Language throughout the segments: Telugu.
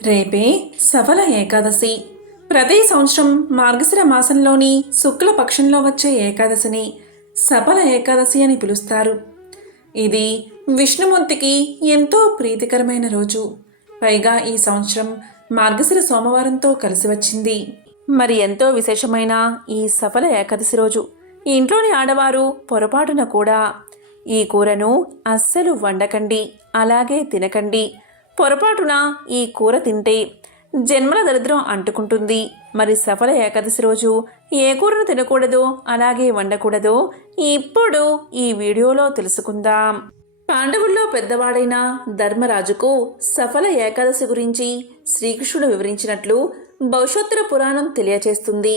రేపే సఫల ఏకాదశి. ప్రతి సంవత్సరం మార్గశిర మాసంలోని శుక్ల పక్షంలో వచ్చే ఏకాదశిని సఫల ఏకాదశి అని పిలుస్తారు. ఇది విష్ణుమూర్తికి ఎంతో ప్రీతికరమైన రోజు. పైగా ఈ సంవత్సరం మార్గశిర సోమవారంతో కలిసి వచ్చింది. మరి ఎంతో విశేషమైన ఈ సఫల ఏకాదశి రోజు ఇంట్లోని ఆడవారు పొరపాటున కూడా ఈ కూరను అస్సలు వండకండి, అలాగే తినకండి. పొరపాటున ఈ కూర తింటే జన్మల దరిద్రం అంటుకుంటుంది. మరి సఫల ఏకాదశి రోజు ఏ కూరను తినకూడదో, అలాగే వండకూడదో ఇప్పుడు ఈ వీడియోలో తెలుసుకుందాం. పాండవుల్లో పెద్దవాడైన ధర్మరాజుకు సఫల ఏకాదశి గురించి శ్రీకృష్ణుడు వివరించినట్లు భవిష్యోత్తర పురాణం తెలియచేస్తుంది.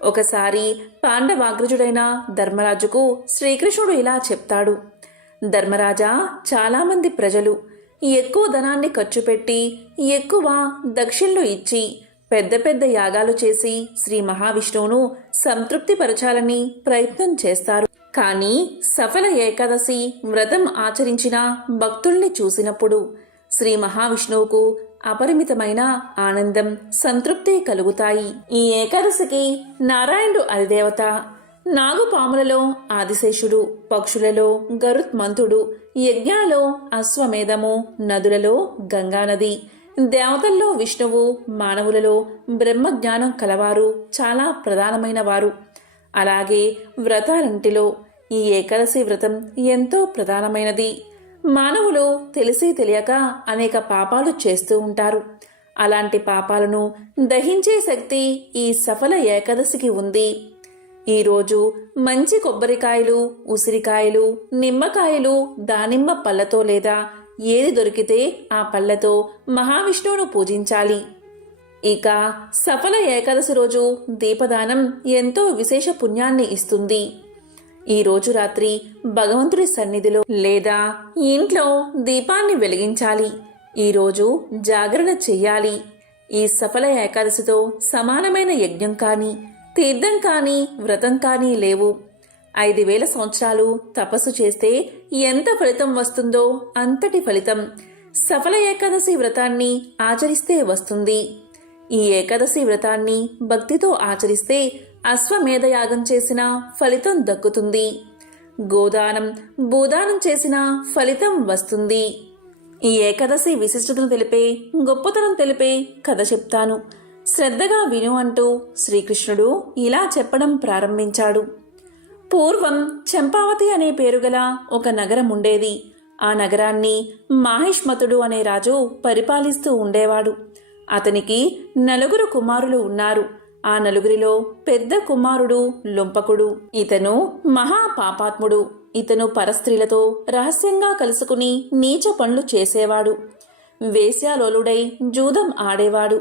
ఒకసారి పాండవాగ్రజుడైన ధర్మరాజుకు శ్రీకృష్ణుడు ఇలా చెప్తాడు: ధర్మరాజా, చాలామంది ప్రజలు ఎక్కువ ధనాన్ని ఖర్చు పెట్టి ఎక్కువ దక్షిణలు ఇచ్చి పెద్ద పెద్ద యాగాలు చేసి శ్రీ మహావిష్ణువును సంతృప్తిపరచాలని ప్రయత్నం చేస్తారు. కానీ సఫల ఏకాదశి వ్రతం ఆచరించిన భక్తుల్ని చూసినప్పుడు శ్రీ మహావిష్ణువుకు అపరిమితమైన ఆనందం, సంతృప్తి కలుగుతాయి. ఈ ఏకాదశికి నారాయణుడు అధిదేవత. నాగుపాములలో ఆదిశేషుడు, పక్షులలో గరుత్మంతుడు, యజ్ఞాలలో అశ్వమేధము, నదులలో గంగానది, దేవతల్లో విష్ణువు, మానవులలో బ్రహ్మజ్ఞానం కలవారు చాలా ప్రధానమైన వారు. అలాగే వ్రతాలంటిలో ఈ ఏకాదశి వ్రతం ఎంతో ప్రధానమైనది. మానవులు తెలిసి తెలియక అనేక పాపాలు చేస్తూ ఉంటారు. అలాంటి పాపాలను దహించే శక్తి ఈ సఫల ఏకాదశికి ఉంది. ఈరోజు మంచి కొబ్బరికాయలు, ఉసిరికాయలు, నిమ్మకాయలు, దానిమ్మ పళ్ళతో లేదా ఏది దొరికితే ఆ పళ్ళతో మహావిష్ణువును పూజించాలి. ఇక సఫల ఏకాదశి రోజు దీపదానం ఎంతో విశేష పుణ్యాన్ని ఇస్తుంది. ఈ రోజు రాత్రి భగవంతుడి సన్నిధిలో లేదా ఇంట్లో దీపాన్ని వెలిగించాలి. ఈరోజు జాగరణ చెయ్యాలి. ఈ సఫల ఏకాదశితో సమానమైన యజ్ఞం కానీ, తీర్థం కానీ, వ్రతం కానీ లేవు. 5000 సంవత్సరాలు తపస్సు చేస్తే ఎంత ఫలితం వస్తుందో అంతటి ఫలితం సఫల ఏకాదశి వ్రతాన్ని ఆచరిస్తే వస్తుంది. ఈ ఏకాదశి వ్రతాన్ని భక్తితో ఆచరిస్తే అశ్వమేధ యాగం చేసిన ఫలితం దక్కుతుంది. గోదానం, భూదానం చేసిన ఫలితం వస్తుంది. ఈ ఏకాదశి విశిష్టతను తెలిపే, గొప్పతనం తెలిపే కథ చెప్తాను, శ్రద్ధగా విను అంటూ శ్రీకృష్ణుడు ఇలా చెప్పడం ప్రారంభించాడు. పూర్వం చంపావతి అనే పేరుగల ఒక నగరం ఉండేది. ఆ నగరాన్ని మాహిష్మతుడు అనే రాజు పరిపాలిస్తూ ఉండేవాడు. అతనికి 4 కుమారులు ఉన్నారు. ఆ 4 పెద్ద కుమారుడు లొంపకుడు. ఇతను మహాపాపాత్ముడు. ఇతను పరస్త్రీలతో రహస్యంగా కలుసుకుని నీచ పనులు చేసేవాడు. వేశ్యాలోలుడై జూదం ఆడేవాడు.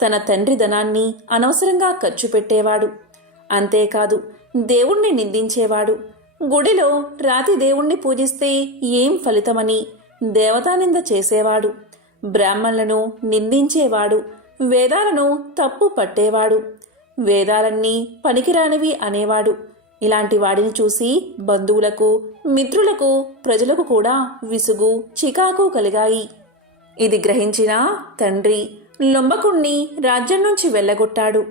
తన తండ్రి ధనాన్ని అనవసరంగా ఖర్చు పెట్టేవాడు. అంతేకాదు, దేవుణ్ణి నిందించేవాడు. గుడిలో రాతి దేవుణ్ణి పూజిస్తే ఏం ఫలితమని దేవతానింద చేసేవాడు. బ్రాహ్మణులను నిందించేవాడు. వేదాలను తప్పు పట్టేవాడు. వేదాలన్నీ పనికిరానివి అనేవాడు. ఇలాంటి వాడిని చూసి బంధువులకు, మిత్రులకు, ప్రజలకు కూడా విసుగు, చికాకు కలిగాయి. ఇది గ్రహించిన తండ్రి లొంబకుణ్ణి రాజ్యం నుంచి వెళ్ళగొట్టాడు.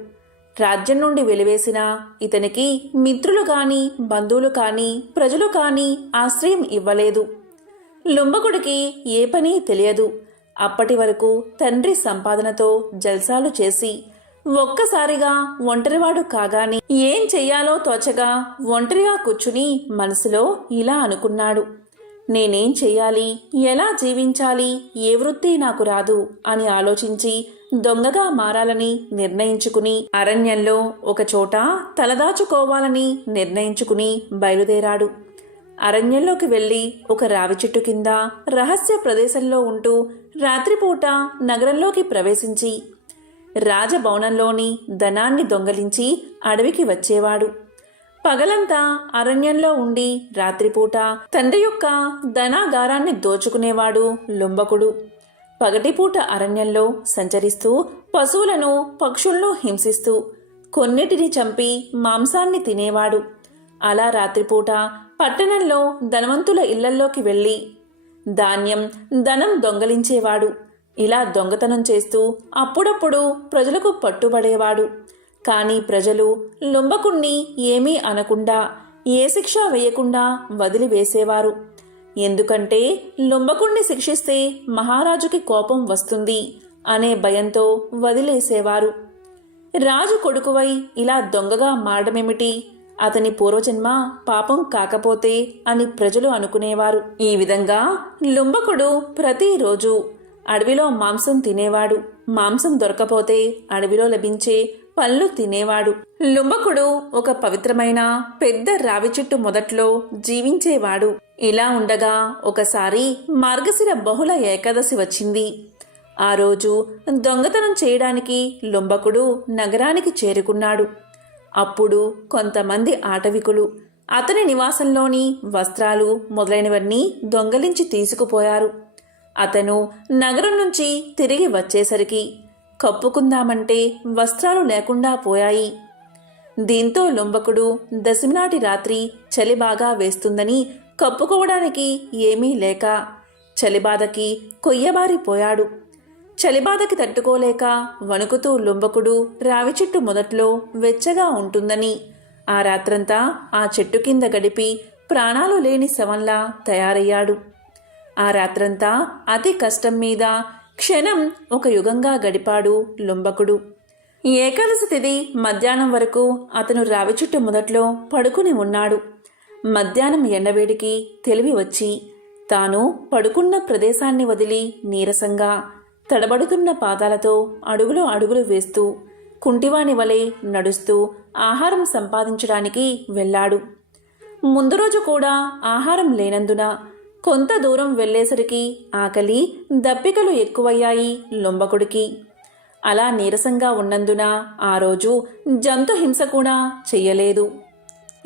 రాజ్యం నుండి వెలివేసిన ఇతనికి మిత్రులు కాని, బంధువులు కాని, ప్రజలు కాని ఆశ్రయం ఇవ్వలేదు. లొంబకుడికి ఏ పని తెలియదు. అప్పటి వరకు తండ్రి సంపాదనతో జల్సాలు చేసి ఒక్కసారిగా ఒంటరివాడు కాగానే ఏం చెయ్యాలో తోచగా ఒంటరిగా కూర్చుని మనసులో ఇలా అనుకున్నాడు: నేనేం చెయ్యాలి, ఎలా జీవించాలి, ఏ వృత్తి నాకు రాదు అని ఆలోచించి దొంగగా మారాలని నిర్ణయించుకుని అరణ్యంలో ఒకచోట తలదాచుకోవాలని నిర్ణయించుకుని బయలుదేరాడు. అరణ్యంలోకి వెళ్లి ఒక రావి చెట్టు కింద రహస్య ప్రదేశంలో ఉంటూ రాత్రిపూట నగరంలోకి ప్రవేశించి రాజభవనంలోని ధనాన్ని దొంగలించి అడవికి వచ్చేవాడు. పగలంతా అరణ్యంలో ఉండి రాత్రిపూట తండ్రి యొక్క ధనాగారాన్ని దోచుకునేవాడు లొంబకుడు. పగటిపూట అరణ్యంలో సంచరిస్తూ పశువులను, పక్షులను హింసిస్తూ కొన్నిటిని చంపి మాంసాన్ని తినేవాడు. అలా రాత్రిపూట పట్టణంలో ధనవంతుల ఇళ్లల్లోకి వెళ్ళి ధాన్యం, ధనం దొంగలించేవాడు. ఇలా దొంగతనం చేస్తూ అప్పుడప్పుడు ప్రజలకు పట్టుబడేవాడు. కానీ ప్రజలు లుంబకుణ్ణి ఏమీ అనకుండా, ఏ శిక్ష వేయకుండా వదిలివేసేవారు. ఎందుకంటే లుంబకుణ్ణి శిక్షిస్తే మహారాజుకి కోపం వస్తుంది అనే భయంతో వదిలేసేవారు. రాజు కొడుకువై ఇలా దొంగగా మారడమేమిటి, అతని పూర్వజన్మ పాపం కాకపోతే అని ప్రజలు అనుకునేవారు. ఈ విధంగా లుంబకుడు ప్రతిరోజు అడవిలో మాంసం తినేవాడు. మాంసం దొరకపోతే అడవిలో లభించే పళ్ళు తినేవాడు. లుంబకుడు ఒక పవిత్రమైన పెద్ద రావి చెట్టు మొదట్లో జీవించేవాడు. ఇలా ఉండగా ఒకసారి మార్గశిర బహుళ ఏకాదశి వచ్చింది. ఆ రోజు దొంగతనం చేయడానికి లుంబకుడు నగరానికి చేరుకున్నాడు. అప్పుడు కొంతమంది ఆటవికులు అతని నివాసంలోని వస్త్రాలు మొదలైనవన్నీ దొంగలించి తీసుకుపోయారు. అతను నగరం నుంచి తిరిగి వచ్చేసరికి కప్పుకుందామంటే వస్త్రాలు లేకుండా పోయాయి. దీంతో లుంబకుడు దశమి నాటి రాత్రి చలి బాగా వేస్తుందని కప్పుకోవడానికి ఏమీ లేక చలిబాధకి కొయ్యబారిపోయాడు. చలిబాధకి తట్టుకోలేక వణుకుతూ లుంబకుడు రావి చెట్టు మొదట్లో వెచ్చగా ఉంటుందని ఆ రాత్రంతా ఆ చెట్టు కింద గడిపి ప్రాణాలు లేని శవంలా తయారయ్యాడు. ఆ రాత్రంతా అతి కష్టం మీద క్షణం ఒక యుగంగా గడిపాడు లుంబకుడు. ఏకాదశి తిథి మధ్యాహ్నం వరకు అతను రావి చెట్టు మొదట్లో పడుకుని ఉన్నాడు. మధ్యాహ్నం ఎండవేడికి తెలివి వచ్చి తాను పడుకున్న ప్రదేశాన్ని వదిలి నీరసంగా తడబడుతున్న పాదాలతో అడుగులు అడుగులు వేస్తూ కుంటివాని వలె నడుస్తూ ఆహారం సంపాదించడానికి వెళ్ళాడు. ముందు రోజు కూడా ఆహారం లేనందున కొంత దూరం వెళ్ళేసరికి ఆకలి దప్పికలు ఎక్కువయ్యాయి లుంబకుడికి. అలా నీరసంగా ఉన్నందున ఆ రోజు జంతు హింస కూడా చెయ్యలేదు.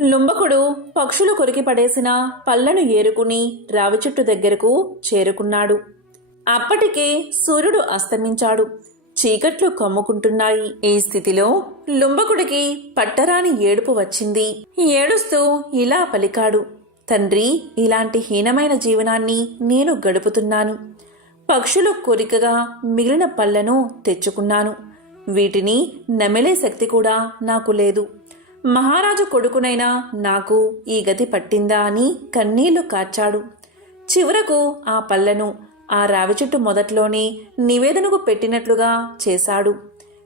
లుంబకుడు పక్షులు కొరికి పడేసిన పళ్ళను ఏరుకుని రావి చెట్టు దగ్గరకు చేరుకున్నాడు. అప్పటికే సూర్యుడు అస్తమించాడు. చీకట్లు కమ్ముకుంటున్నాయి. ఈ స్థితిలో లుంబకుడికి పట్టరాని ఏడుపు వచ్చింది. ఏడుస్తూ ఇలా పలికాడు, తండ్రి, ఇలాంటి హీనమైన జీవనాన్ని నేను గడుపుతున్నాను. పక్షులు కోరికగా మిగిలిన పళ్ళను తెచ్చుకున్నాను. వీటిని నమిలే శక్తి కూడా నాకు లేదు. మహారాజు కొడుకునైనా నాకు ఈ గతి పట్టిందా అని కన్నీళ్లు కార్చాడు. చివరకు ఆ పళ్ళను ఆ రావి చెట్టు మొదట్లోనే నివేదనకు పెట్టినట్లుగా చేశాడు.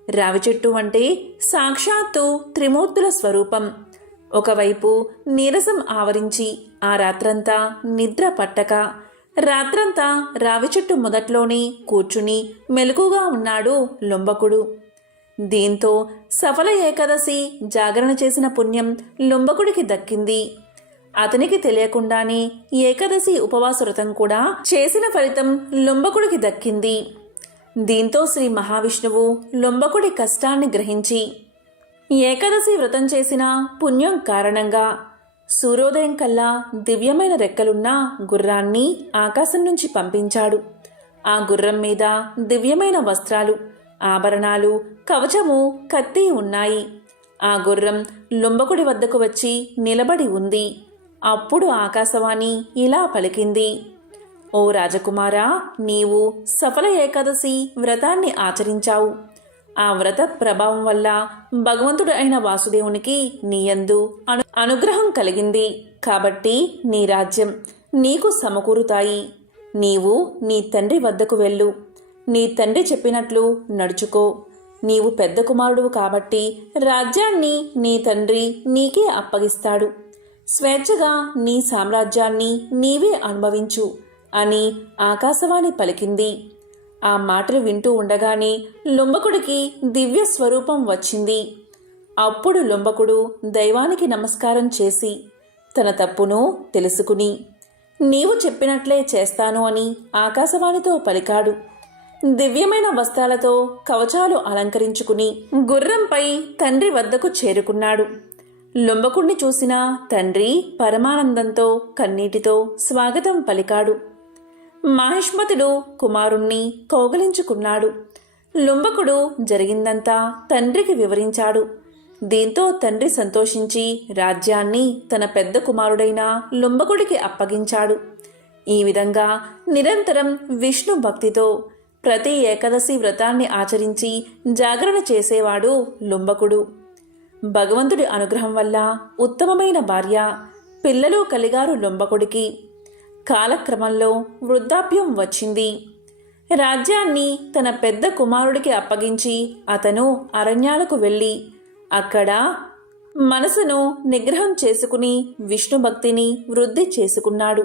రావి చెట్టు అంటే సాక్షాత్తు త్రిమూర్తుల స్వరూపం. ఒకవైపు నీరసం ఆవరించి ఆ రాత్రంతా నిద్ర పట్టక రాత్రంతా రావి చెట్టు మొదట్లోనే కూర్చుని మెలకుగా ఉన్నాడు లుంబకుడు. దీంతో సఫల ఏకాదశి జాగరణ చేసిన పుణ్యం లుంబకుడికి దక్కింది. అతనికి తెలియకుండానే ఏకాదశి ఉపవాస వ్రతం కూడా చేసిన ఫలితం లుంబకుడికి దక్కింది. దీంతో శ్రీ మహావిష్ణువు లుంబకుడి కష్టాన్ని గ్రహించి ఏకాదశి వ్రతం చేసిన పుణ్యం కారణంగా సూర్యోదయం కల్లా దివ్యమైన రెక్కలున్న గుర్రాన్ని ఆకాశం నుంచి పంపించాడు. ఆ గుర్రం మీద దివ్యమైన వస్త్రాలు, ఆభరణాలు, కవచము, కత్తి ఉన్నాయి. ఆ గుర్రం లుంబకుడి వద్దకు వచ్చి నిలబడి ఉంది. అప్పుడు ఆకాశవాణి ఇలా పలికింది, ఓ రాజకుమారా, నీవు సఫల ఏకాదశి వ్రతాన్ని ఆచరించావు. ఆ వ్రత ప్రభావం వల్ల భగవంతుడు అయిన వాసుదేవునికి నీయందు అనుగ్రహం కలిగింది. కాబట్టి నీ రాజ్యం నీకు సమకూరుతాయి. నీవు నీ తండ్రి వద్దకు వెళ్ళు. నీ తండ్రి చెప్పినట్లు నడుచుకో. నీవు పెద్ద కుమారుడువు కాబట్టి రాజ్యాన్ని నీ తండ్రి నీకే అప్పగిస్తాడు. స్వేచ్ఛగా నీ సామ్రాజ్యాన్ని నీవే అనుభవించు అని ఆకాశవాణి పలికింది. ఆ మాటలు వింటూ ఉండగానే లుంబకుడికి దివ్య స్వరూపం వచ్చింది. అప్పుడు లుంబకుడు దైవానికి నమస్కారం చేసి తన తప్పును తెలుసుకుని నీవు చెప్పినట్లే చేస్తాను అని ఆకాశవాణితో పలికాడు. దివ్యమైన వస్త్రాలతో కవచాలు అలంకరించుకుని గుర్రంపై తండ్రి వద్దకు చేరుకున్నాడు. లుంబకుణ్ణి చూసిన తండ్రి పరమానందంతో కన్నీటితో స్వాగతం పలికాడు. మాహిష్మతుడు కుమారుణ్ణి కౌగలించుకున్నాడు. లుంబకుడు జరిగిందంతా తండ్రికి వివరించాడు. దీంతో తండ్రి సంతోషించి రాజ్యాన్ని తన పెద్ద కుమారుడైన లుంబకుడికి అప్పగించాడు. ఈ విధంగా నిరంతరం విష్ణు భక్తితో ప్రతి ఏకాదశి వ్రతాన్ని ఆచరించి జాగరణ చేసేవాడు లుంబకుడు. భగవంతుడి అనుగ్రహం వల్ల ఉత్తమమైన భార్య, పిల్లలు కలిగారు లుంబకుడికి. కాలక్రమంలో వృద్ధాప్యం వచ్చింది. రాజ్యాన్ని తన పెద్ద కుమారుడికి అప్పగించి అతను అరణ్యాలకు వెళ్ళి అక్కడ మనసును నిగ్రహం చేసుకుని విష్ణు భక్తిని వృద్ధి చేసుకున్నాడు.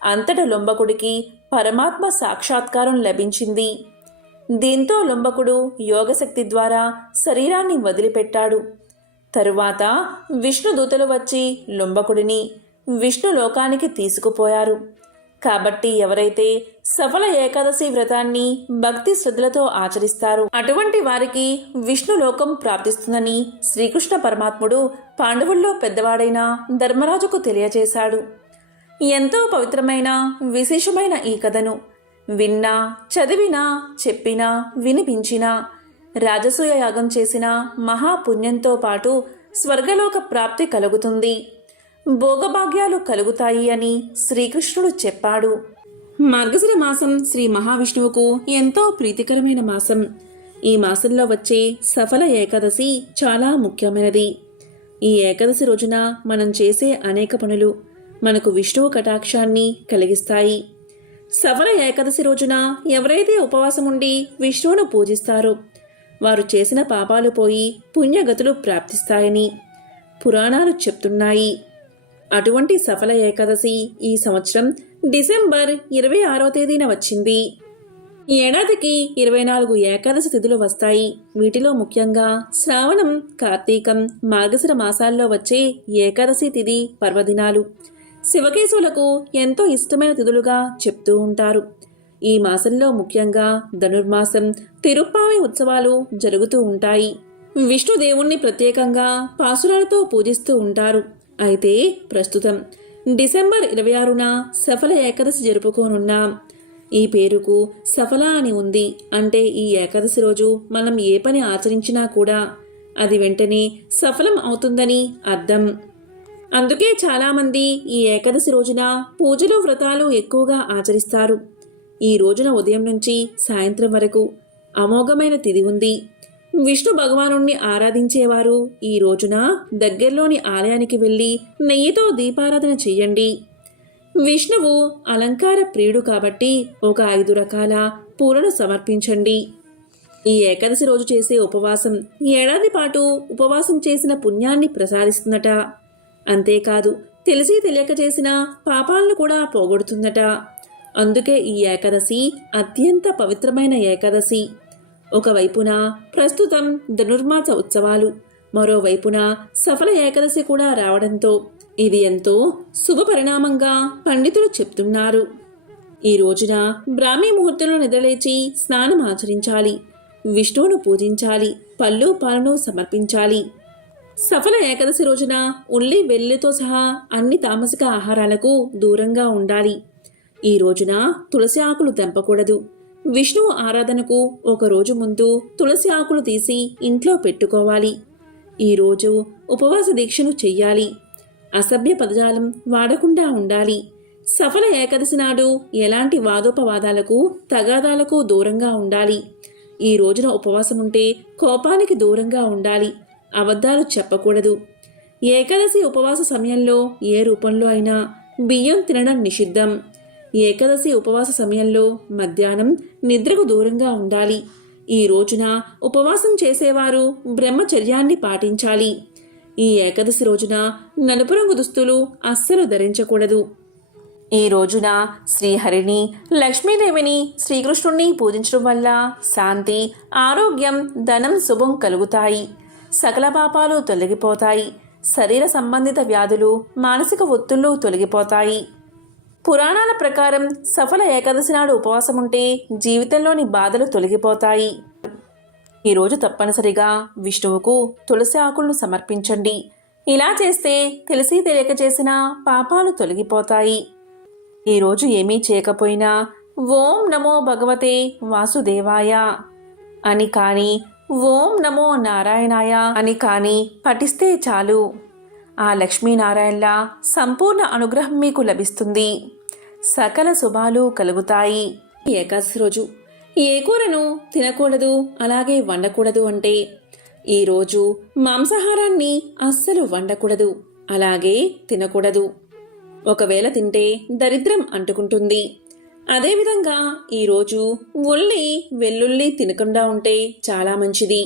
అంతట లుంబకుడికి పరమాత్మ సాక్షాత్కారం లభించింది. దీంతో లుంబకుడు యోగశక్తి ద్వారా శరీరాన్ని వదిలిపెట్టాడు. తరువాత విష్ణు దూతలు వచ్చి లుంబకుడిని విష్ణు లోకానికి తీసుకుపోయారు. కాబట్టి ఎవరైతే సఫల ఏకాదశి వ్రతాన్ని భక్తి శ్రద్ధలతో ఆచరిస్తారో అటువంటి వారికి విష్ణు లోకం ప్రాప్తిస్తుందని శ్రీకృష్ణ పరమాత్ముడు పాండవుల్లో పెద్దవాడైన ధర్మరాజుకు తెలియజేశాడు. ఎంతో పవిత్రమైన విశేషమైన ఈ కథను విన్నా, చదివినా, చెప్పినా, వినిపించినా రాజసూయ యాగం చేసిన మహాపుణ్యంతో పాటు స్వర్గలోక ప్రాప్తి కలుగుతుంది, భోగభాగ్యాలు కలుగుతాయి అని శ్రీకృష్ణుడు చెప్పాడు. మార్గశిర మాసం శ్రీ మహావిష్ణువుకు ఎంతో ప్రీతికరమైన మాసం. ఈ మాసంలో వచ్చే సఫల ఏకాదశి చాలా ముఖ్యమైనది. ఈ ఏకాదశి రోజున మనం చేసే అనేక పనులు మనకు విష్ణువు కటాక్షాన్ని కలిగిస్తాయి. సఫల ఏకాదశి రోజున ఎవరైతే ఉపవాసం ఉండి విష్ణువును పూజిస్తారో వారు చేసిన పాపాలు పోయి పుణ్యగతులు ప్రాప్తిస్తాయని పురాణాలు చెప్తున్నాయి. అటువంటి సఫల ఏకాదశి ఈ సంవత్సరం డిసెంబర్ 26వ తేదీన వచ్చింది. ఈ ఏడాదికి 24 ఏకాదశి తిథులు వస్తాయి. వీటిలో ముఖ్యంగా శ్రావణం, కార్తీకం, మార్గశిర మాసాల్లో వచ్చే ఏకాదశి తిథి పర్వదినాలు శివకేశవులకు ఎంతో ఇష్టమైన తిథులుగా చెప్తూ ఉంటారు. ఈ మాసంలో ముఖ్యంగా ధనుర్మాసం, తిరుప్పావి ఉత్సవాలు జరుగుతూ ఉంటాయి. విష్ణుదేవుణ్ణి ప్రత్యేకంగా పాసురాలతో పూజిస్తూ ఉంటారు. అయితే ప్రస్తుతం డిసెంబర్ 26న సఫల ఏకాదశి జరుపుకోనున్నాం. ఈ పేరుకు సఫల అని ఉంది. అంటే ఈ ఏకాదశి రోజు మనం ఏ పని ఆచరించినా కూడా అది వెంటనే సఫలం అవుతుందని అర్థం. అందుకే చాలామంది ఈ ఏకాదశి రోజున పూజలు, వ్రతాలు ఎక్కువగా ఆచరిస్తారు. ఈ రోజున ఉదయం నుంచి సాయంత్రం వరకు అమోఘమైన తిథి ఉంది. విష్ణు భగవానుణ్ణి ఆరాధించేవారు ఈ రోజున దగ్గరలోని ఆలయానికి వెళ్ళి నెయ్యితో దీపారాధన చెయ్యండి. విష్ణువు అలంకార ప్రియుడు కాబట్టి ఒక 5 రకాల పూలను సమర్పించండి. ఈ ఏకాదశి రోజు చేసే ఉపవాసం ఏడాది పాటు ఉపవాసం చేసిన పుణ్యాన్ని ప్రసాదిస్తుందట. అంతేకాదు తెలిసి తెలియక చేసిన పాపాలను కూడా పోగొడుతుందట. అందుకే ఈ ఏకాదశి అత్యంత పవిత్రమైన ఏకాదశి. ఒకవైపున ప్రస్తుతం ధనుర్మాస ఉత్సవాలు, మరోవైపున సఫల ఏకాదశి కూడా రావడంతో ఇది ఎంతో శుభ పరిణామంగా పండితులు చెప్తున్నారు. ఈ రోజున బ్రాహ్మీ ముహూర్తంలో నిద్రలేచి స్నానం ఆచరించాలి, విష్ణువును పూజించాలి, పళ్ళు పాలను సమర్పించాలి. సఫల ఏకాదశి రోజున ఉల్లి, వెల్లుతో సహా అన్ని తామసిక ఆహారాలకు దూరంగా ఉండాలి. ఈ రోజున తులసి ఆకులు తెంపకూడదు. విష్ణువు ఆరాధనకు ఒక రోజు ముందు తులసి ఆకులు తీసి ఇంట్లో పెట్టుకోవాలి. ఈరోజు ఉపవాస దీక్షను చెయ్యాలి. అసభ్య పదజాలం వాడకుండా ఉండాలి. సఫల ఏకాదశి నాడు ఎలాంటి వాదోపవాదాలకు, తగాదాలకు దూరంగా ఉండాలి. ఈ రోజున ఉపవాసం ఉంటే కోపానికి దూరంగా ఉండాలి. అబద్ధాలు చెప్పకూడదు. ఏకాదశి ఉపవాస సమయంలో ఏ రూపంలో అయినా బియ్యం తినడం నిషిద్ధం. ఏకాదశి ఉపవాస సమయంలో మధ్యాహ్నం నిద్రకు దూరంగా ఉండాలి. ఈ రోజున ఉపవాసం చేసేవారు బ్రహ్మచర్యాన్ని పాటించాలి. ఈ ఏకాదశి రోజున నలుపు రంగు దుస్తులు అస్సలు ధరించకూడదు. ఈ రోజున శ్రీహరిని, లక్ష్మీదేవిని, శ్రీకృష్ణుణ్ణి పూజించడం వల్ల శాంతి, ఆరోగ్యం, ధనం, శుభం కలుగుతాయి. సకల పాపాలు తొలగిపోతాయి. శరీర సంబంధిత వ్యాధులు, మానసిక ఒత్తిళ్లు తొలగిపోతాయి. పురాణాల ప్రకారం సఫల ఏకాదశి నాడు ఉపవాసం ఉంటే జీవితంలోని బాధలు తొలగిపోతాయి. ఈరోజు తప్పనిసరిగా విష్ణువుకు తులసి ఆకులను సమర్పించండి. ఇలా చేస్తే తెలిసి తెలియక చేసిన పాపాలు తొలగిపోతాయి. ఈరోజు ఏమీ చేయకపోయినా ఓం నమో భగవతే వాసుదేవాయ అని కానీ, ఓం నమో నారాయణాయ అని కానీ పఠిస్తే చాలు. ఆ లక్ష్మీనారాయణల సంపూర్ణ అనుగ్రహం మీకు లభిస్తుంది. సకల శుభాలు కలుగుతాయి. ఏకాదశి రోజు ఏ కూరను తినకూడదు అలాగే వండకూడదు అంటే ఈరోజు మాంసాహారాన్ని అస్సలు వండకూడదు అలాగే తినకూడదు. ఒకవేళ తింటే దరిద్రం అంటుకుంటుంది. అదేవిధంగా ఈరోజు ఉల్లి వెల్లుల్లి తినకుండా ఉంటే చాలా మంచిది.